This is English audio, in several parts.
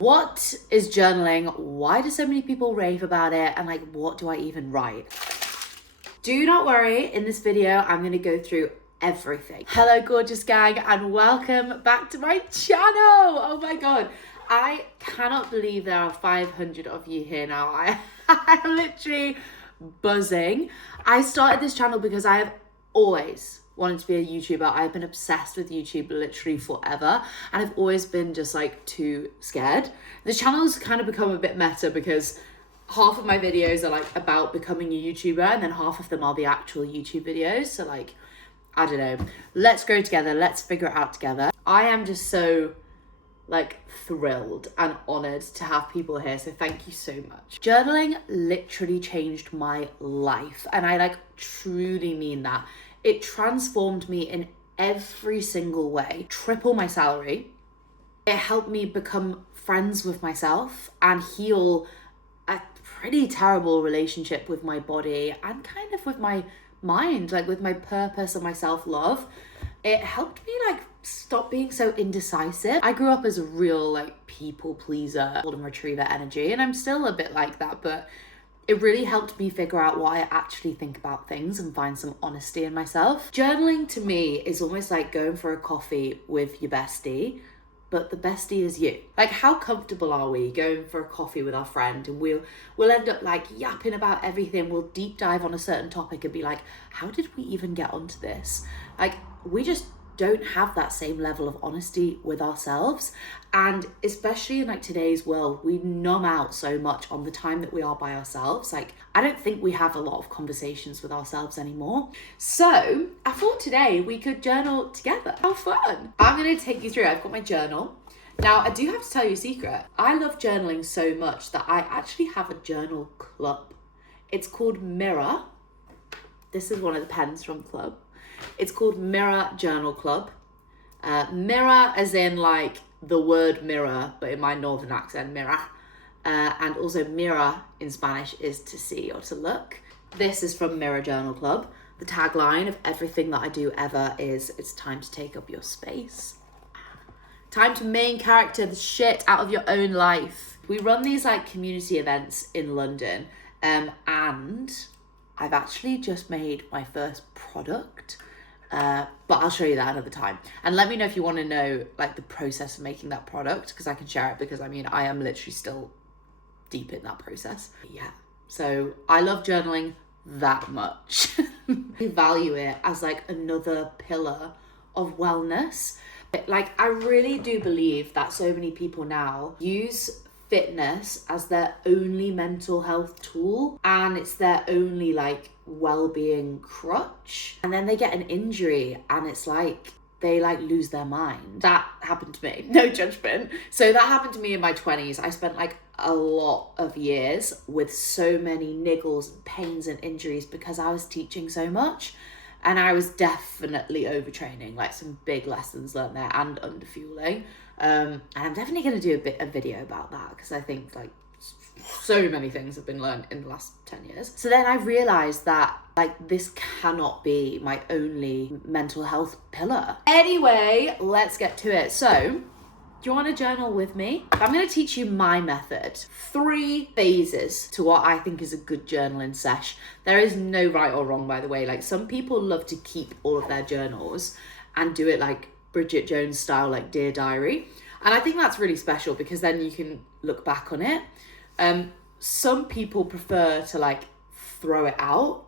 What is journaling? Why do so many people rave about it? And like, what do I even write? Do not worry, in this video, I'm gonna go through everything. Hello, gorgeous gang, and welcome back to my channel. Oh my God. I cannot believe there are 500 of you here now. I'm literally buzzing. I started this channel because I have always wanted to be a YouTuber. I've been obsessed with YouTube literally forever, and I've always been just like too scared. The channel's kind of become a bit meta because half of my videos are like about becoming a YouTuber, and then half of them are the actual YouTube videos. So like, I don't know, let's grow together, let's figure it out together. I am just so like thrilled and honored to have people here, so thank you so much. Journaling literally changed my life, and I like truly mean that. It transformed me in every single way. Triple my salary. It helped me become friends with myself and heal a pretty terrible relationship with my body and kind of with my mind, like with my purpose and my self-love. It helped me like stop being so indecisive. I grew up as a real like people pleaser, golden retriever energy, and I'm still a bit like that, but it really helped me figure out what I actually think about things and find some honesty in myself. Journaling to me is almost like going for a coffee with your bestie, but the bestie is you. Like, how comfortable are we going for a coffee with our friend, and we'll end up like yapping about everything. We'll deep dive on a certain topic and be like, how did we even get onto this? Like, we just don't have that same level of honesty with ourselves. And especially in like today's world, we numb out so much on the time that we are by ourselves. Like, I don't think we have a lot of conversations with ourselves anymore. So I thought today we could journal together. How fun. I'm going to take you through. I've got my journal. Now, I do have to tell you a secret. I love journaling so much that I actually have a journal club. It's called Mirror. This is one of the pens from Club. It's called Mirror Journal Club. Mirror as in like the word mirror, but in my northern accent, mirror. And also mirror in Spanish is to see or to look. This is from Mirror Journal Club. The tagline of everything that I do ever is, it's time to take up your space. Time to main character the shit out of your own life. We run these like community events in London, and I've actually just made my first product. But I'll show you that another time. And let me know if you want to know like the process of making that product, because I can share it, because I mean, I am literally still deep in that process. Yeah. So I love journaling that much. I value it as like another pillar of wellness. Like, I really do believe that so many people now use fitness as their only mental health tool, and it's their only like well-being crutch, and then they get an injury and it's like they like lose their mind. That happened to me, no judgment. So that happened to me in my 20s. I spent like a lot of years with so many niggles and pains and injuries because I was teaching so much, and I was definitely overtraining, like some big lessons learned there, and underfueling. And I'm definitely going to do a video about that, because I think like so many things have been learned in the last 10 years. So then I realized that like this cannot be my only mental health pillar. Anyway, let's get to it. So, do you want to journal with me? I'm going to teach you my method. 3 phases to what I think is a good journaling sesh. There is no right or wrong, by the way. Like, some people love to keep all of their journals and do it like Bridget Jones style, like Dear Diary. And I think that's really special because then you can look back on it. Some people prefer to like throw it out,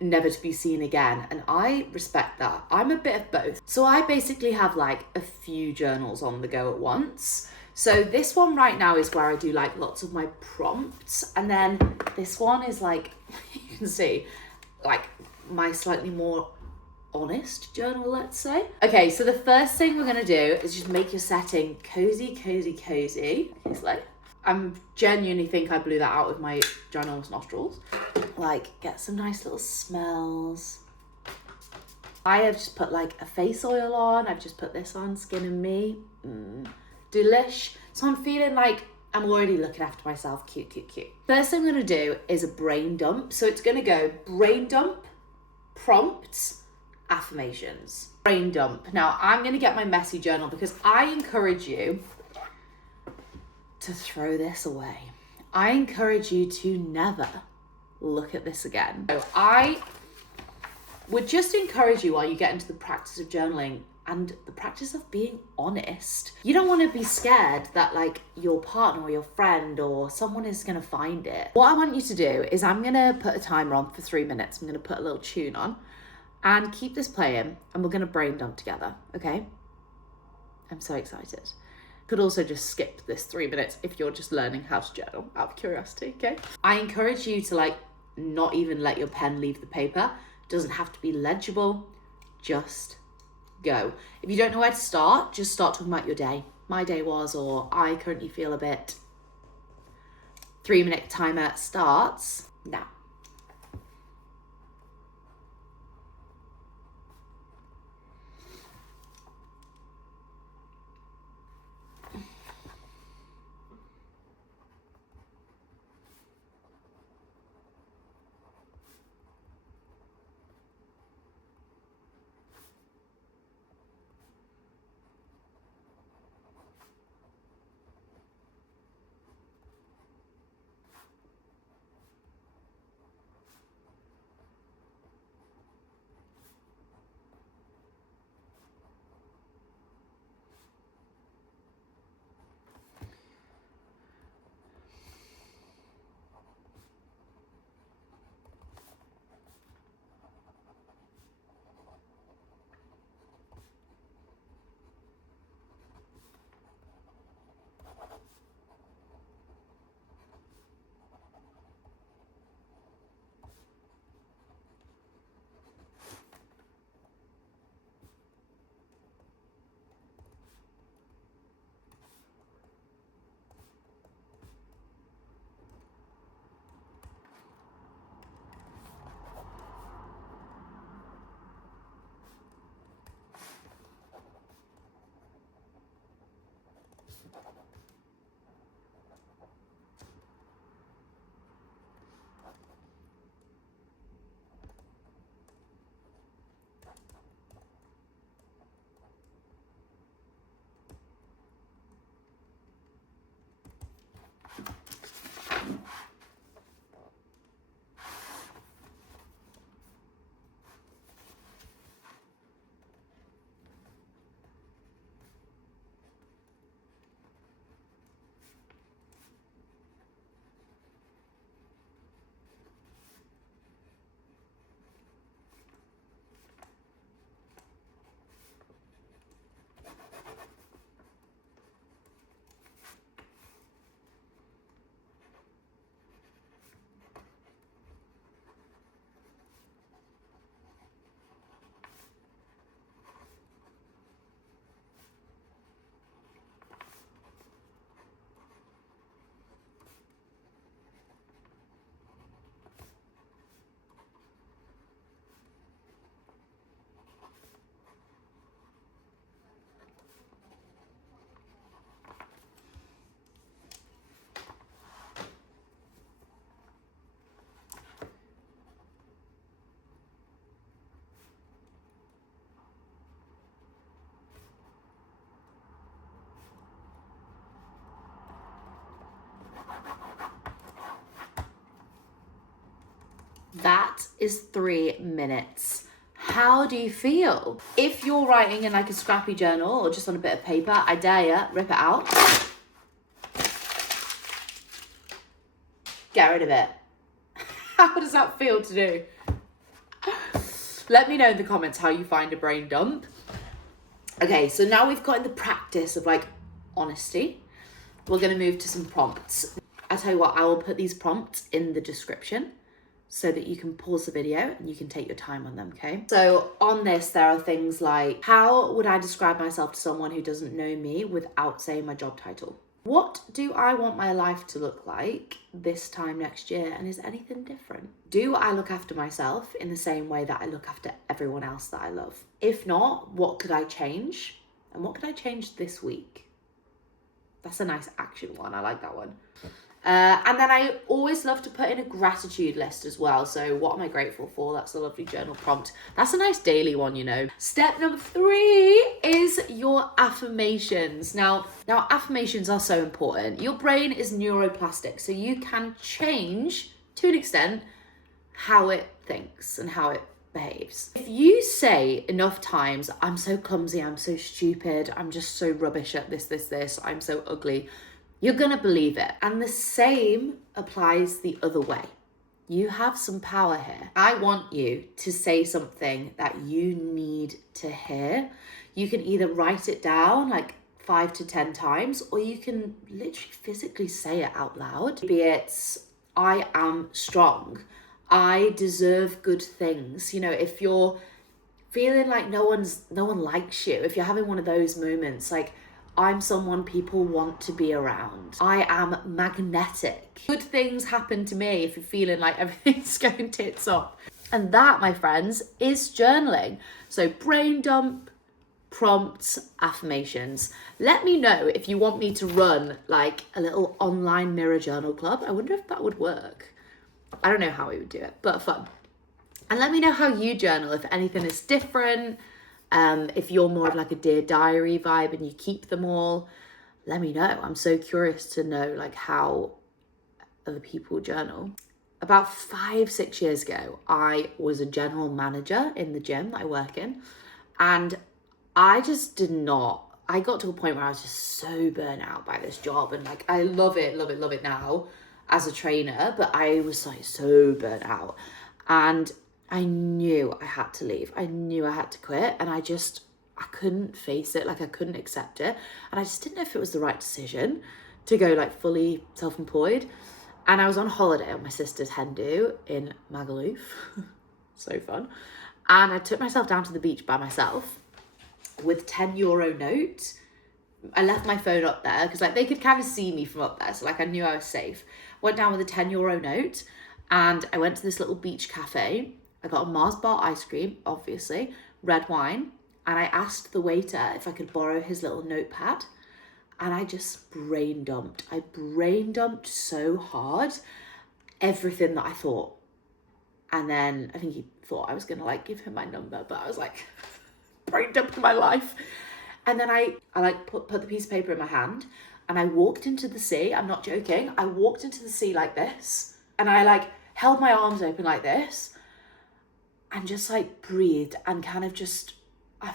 never to be seen again, and I respect that. I'm a bit of both. So I basically have like a few journals on the go at once. So this one right now is where I do like lots of my prompts, and then this one is like, you can see, like my slightly more honest journal, let's say. Okay, so the first thing we're gonna do is just make your setting cozy. It's like, I'm genuinely think I blew that out with my ginormous nostrils. Like, get some nice little smells. I have just put like a face oil on. I've just put this on, Skin and Me. Delish. So I'm feeling like I'm already looking after myself. Cute. First thing I'm gonna do is a brain dump. So it's gonna go brain dump, prompts, affirmations. Brain dump. Now I'm gonna get my messy journal because I encourage you to throw this away. I encourage you to never look at this again. So I would just encourage you, while you get into the practice of journaling and the practice of being honest, you don't want to be scared that like your partner or your friend or someone is going to find it. What I want you to do is I'm going to put a timer on for 3 minutes. I'm going to put a little tune on and keep this playing, and we're going to brain dump together, okay? I'm so excited. Could also just skip this 3 minutes if you're just learning how to journal out of curiosity, okay? I encourage you to like not even let your pen leave the paper. Doesn't have to be legible, just go. If you don't know where to start, just start talking about your day. My day was, or I currently feel a bit. 3 minute timer starts now. That is 3 minutes. How do you feel? If you're writing in like a scrappy journal or just on a bit of paper, I dare you, rip it out. Get rid of it. How does that feel to do? Let me know in the comments how you find a brain dump. Okay, so now we've got in the practice of like honesty. We're gonna move to some prompts. I tell you what, I will put these prompts in the description so that you can pause the video and you can take your time on them, okay? So on this, there are things like, how would I describe myself to someone who doesn't know me without saying my job title? What do I want my life to look like this time next year, and is anything different? Do I look after myself in the same way that I look after everyone else that I love? If not, what could I change? And what could I change this week? That's a nice action one, I like that one. And then I always love to put in a gratitude list as well. So what am I grateful for? That's a lovely journal prompt. That's a nice daily one, you know. Step number 3 is your affirmations. Now affirmations are so important. Your brain is neuroplastic, so you can change to an extent how it thinks and how it behaves. If you say enough times, I'm so clumsy, I'm so stupid, I'm just so rubbish at this, I'm so ugly, you're gonna believe it. And the same applies the other way. You have some power here. I want you to say something that you need to hear. You can either write it down like 5 to 10 times, or you can literally physically say it out loud. Maybe it's, I am strong. I deserve good things. You know, if you're feeling like no one likes you, if you're having one of those moments, like, I'm someone people want to be around. I am magnetic. Good things happen to me if you're feeling like everything's going tits up. And that, my friends, is journaling. So brain dump, prompts, affirmations. Let me know if you want me to run like a little online mirror journal club. I wonder if that would work. I don't know how we would do it, but fun. And let me know how you journal, if anything is different. If you're more of like a Dear Diary vibe and you keep them all, let me know. I'm so curious to know like how other people journal. About 5-6 years ago, I was a general manager in the gym that I work in, and I just did not, I got to a point where I was just so burnt out by this job, and like I love it now as a trainer, but I was like so burnt out, and I knew I had to leave. I knew I had to quit, and I couldn't face it. Like I couldn't accept it. And I just didn't know if it was the right decision to go like fully self-employed. And I was on holiday on my sister's hen do in Magaluf. So fun. And I took myself down to the beach by myself with €10 note. I left my phone up there because like they could kind of see me from up there. So like I knew I was safe. Went down with a €10 note, and I went to this little beach cafe. I got a Mars bar ice cream, obviously, red wine. And I asked the waiter if I could borrow his little notepad. And I just brain dumped. I brain dumped so hard everything that I thought. And then I think he thought I was gonna like give him my number, but I was like brain dumping my life. And then I like put the piece of paper in my hand, and I walked into the sea. I'm not joking. I walked into the sea like this, and I like held my arms open like this and just like breathed, and kind of just, I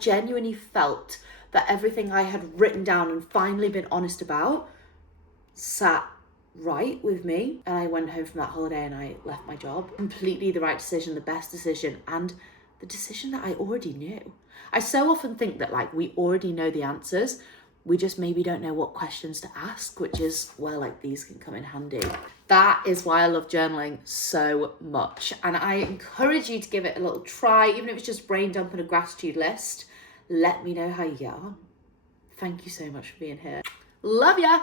genuinely felt that everything I had written down and finally been honest about sat right with me. And I went home from that holiday and I left my job. Completely the right decision, the best decision, and the decision that I already knew. I so often think that like we already know the answers, we just maybe don't know what questions to ask, which is where like these can come in handy. That is why I love journaling so much. And I encourage you to give it a little try, even if it's just brain dumping a gratitude list. Let me know how you get on. Thank you so much for being here. Love ya.